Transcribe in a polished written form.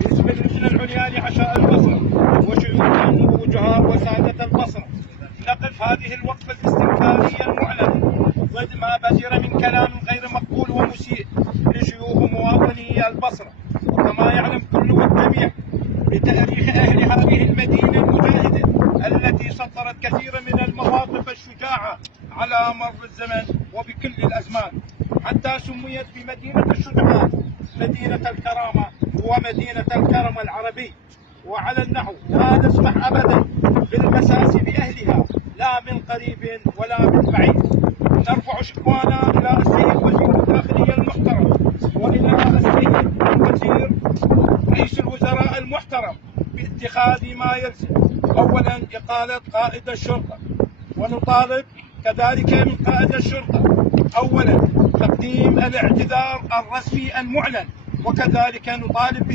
باسم اللجنة العليا لعشاء البصرة وشيوخ ووجهاء وسادة البصرة نقف هذه الوقفة الاستنكارية المعلنة ضد ما بزر من كلام غير مقبول ومسيء لشيوخ مواطني البصرة. وكما يعلم كل والجميع بتاريخ أهل هذه المدينة المجاهدة التي سطرت كثيرا من المواقف الشجاعة على مر الزمن وبكل الأزمان، حتى سميت بمدينة الشجعان، مدينة الكرامة ومدينة الكرم العربي. وعلى النحو لا نسمح أبدا بالمساس بأهلها لا من قريب ولا من بعيد. نرفع شكوانا إلى السيد وزير الداخلية المحترم وإلى السيد وزير رئيس الوزراء المحترم باتخاذ ما يلزم. أولا إقالة قائد الشرطة، ونطالب كذلك من قائد الشرطة أولا تقديم الاعتذار الرسمي المعلن، وكذلك نطالب